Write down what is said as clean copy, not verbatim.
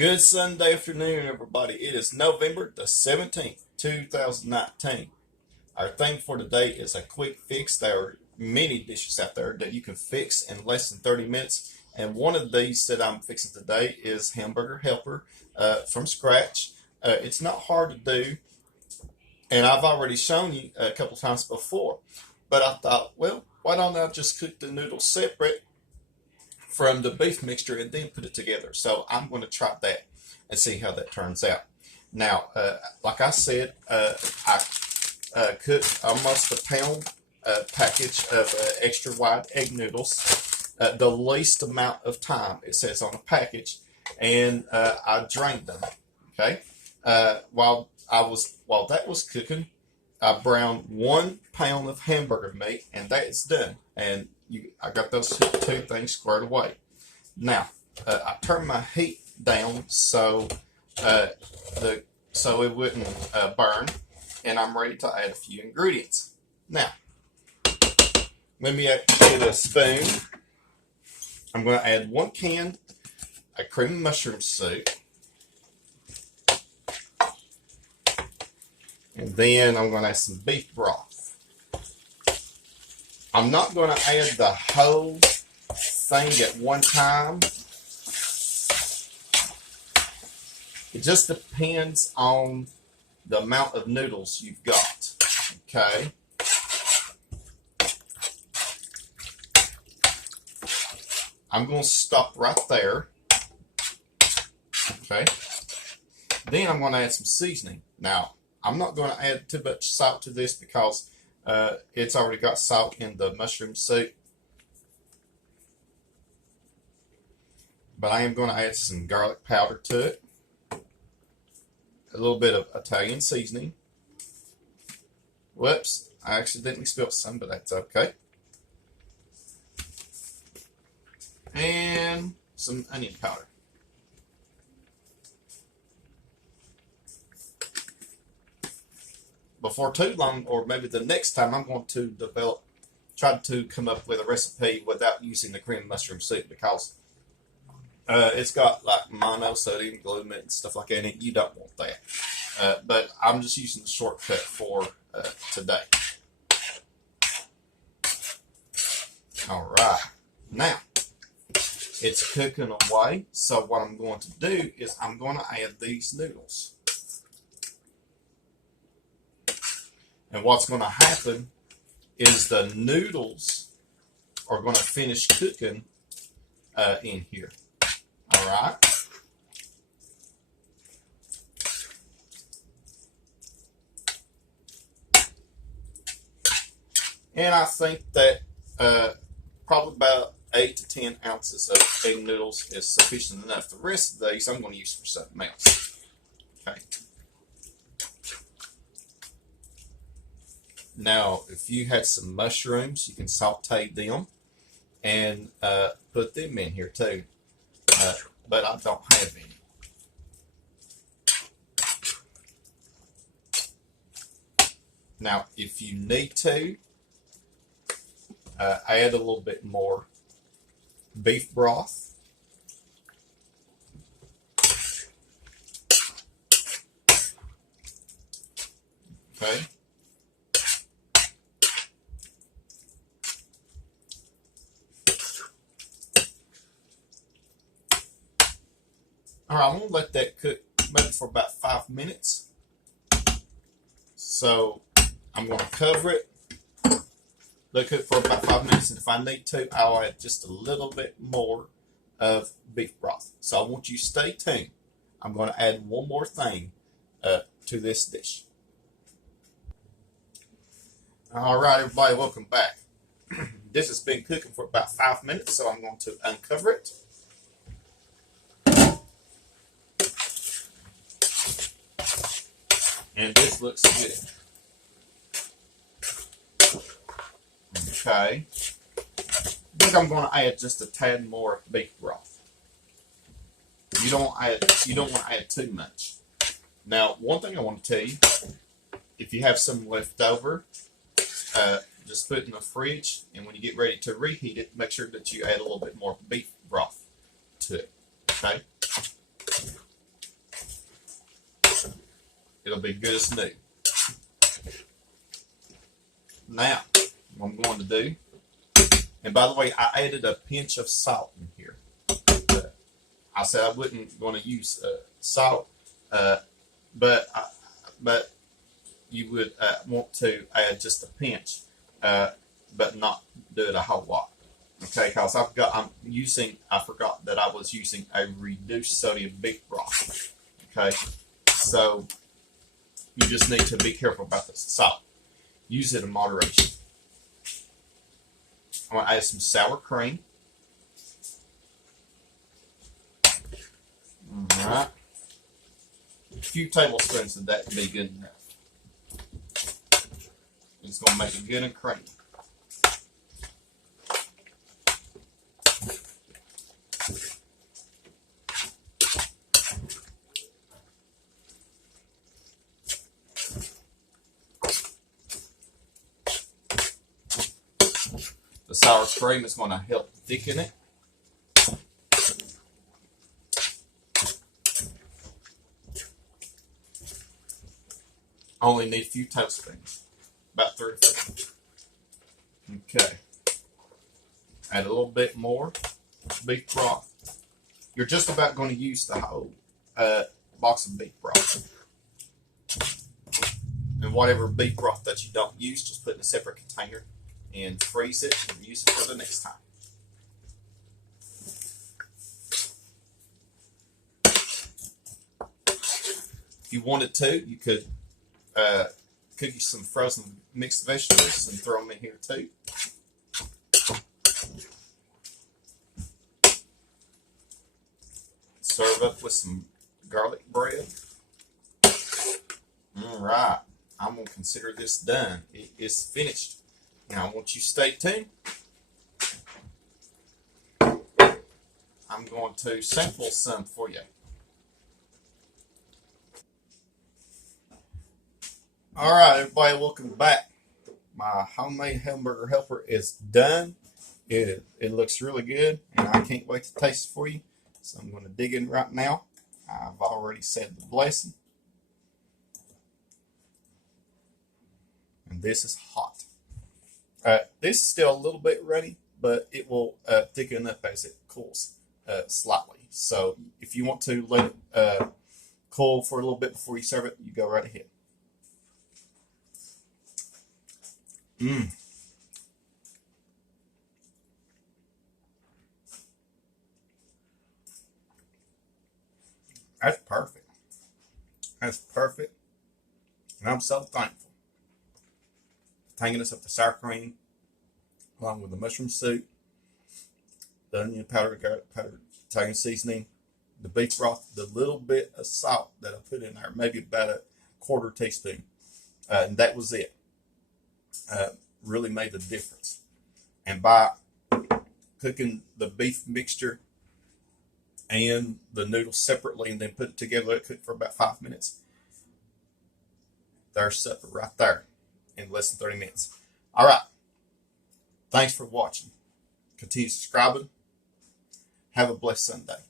Good Sunday afternoon, everybody. It is November the 17th, 2019. Our thing for today is a quick fix. There are many dishes out there that you can fix in less than 30 minutes. And one of these that I'm fixing today is Hamburger Helper from scratch. It's not hard to do, and I've already shown you a couple times before. But I thought, well, why don't I just cook the noodles separate from the beef mixture and then put it together? So I'm going to try that and see how that turns out. Now, like I said, I cooked almost a pound package of extra wide egg noodles, the least amount of time it says on the package, and I drained them. Okay, while that was cooking, I browned 1 pound of hamburger meat, and that is done. And I got those two things squared away. Now, I turned my heat down so it wouldn't burn, and I'm ready to add a few ingredients. Now, let me get a spoon. I'm going to add 1 can of creamy mushroom soup, and then I'm going to add some beef broth. I'm not going to add the whole thing at one time. It just depends on the amount of noodles you've got. Okay. I'm going to stop right there. Okay. Then I'm going to add some seasoning. Now, I'm not going to add too much salt to this because it's already got salt in the mushroom soup. But I am going to add some garlic powder to it. A little bit of Italian seasoning. Whoops, I accidentally spilled some, but that's okay. And some onion powder. Before too long, or maybe the next time, I'm going to try to come up with a recipe without using the cream mushroom soup, because it's got like monosodium glutamate and stuff like that in it. You don't want that. But I'm just using the shortcut for today. All right. Now, it's cooking away. So what I'm going to do is I'm going to add these noodles. And what's going to happen is the noodles are going to finish cooking in here. All right. And I think that probably about 8 to 10 ounces of egg noodles is sufficient enough. The rest of these I'm going to use for something else. Okay. Now, if you had some mushrooms, you can saute them and put them in here too. But I don't have any. Now, if you need to, add a little bit more beef broth. Okay. All right, I'm going to let that cook maybe for about 5 minutes. So I'm going to cover it, let it cook for about 5 minutes, and if I need to, I'll add just a little bit more of beef broth. So I want you to stay tuned. I'm going to add one more thing to this dish. All right, everybody, welcome back. This has been cooking for about 5 minutes, so I'm going to uncover it. And this looks good. Okay. I think I'm going to add just a tad more beef broth. You don't want to add too much. Now, one thing I want to tell you, if you have some left over, just put it in the fridge, and when you get ready to reheat it, make sure that you add a little bit more beef broth to it. Okay. It'll be good as new. Now, what I'm going to do, and by the way, I added a pinch of salt in here. I said I wasn't going to use salt, but you would want to add just a pinch, but not do it a whole lot. Okay, because I forgot that I was using a reduced sodium beef broth. Okay, so you just need to be careful about the salt. Use it in moderation. I'm going to add some sour cream. All right. A few tablespoons of that would be good enough. It's going to make it good and creamy. The sour cream is going to help thicken it. I only need a few tablespoons, about 3 or 4. Okay. Add a little bit more beef broth. You're just about going to use the whole box of beef broth. And whatever beef broth that you don't use, just put in a separate container and freeze it and use it for the next time. If you wanted to, you could cook you some frozen mixed vegetables and throw them in here too. Serve up with some garlic bread. All right, I'm going to consider this done. It is finished. Now, I want you to stay tuned. I'm going to sample some for you. All right, everybody, welcome back. My homemade Hamburger Helper is done. It looks really good, and I can't wait to taste it for you. So I'm going to dig in right now. I've already said the blessing. And this is hot. This is still a little bit runny, but it will thicken up as it cools slightly. So if you want to let it cool for a little bit before you serve it, you go right ahead. That's perfect. That's perfect. And I'm so thankful. Tanginess of the sour cream, along with the mushroom soup, the onion powder, garlic powder, Italian seasoning, the beef broth, the little bit of salt that I put in there, maybe about a quarter teaspoon. And that was it. Really made a difference. And by cooking the beef mixture and the noodles separately and then put it together, let it cook for about 5 minutes. There's supper right there in less than 30 minutes. All right. Thanks for watching. Continue subscribing. Have a blessed Sunday.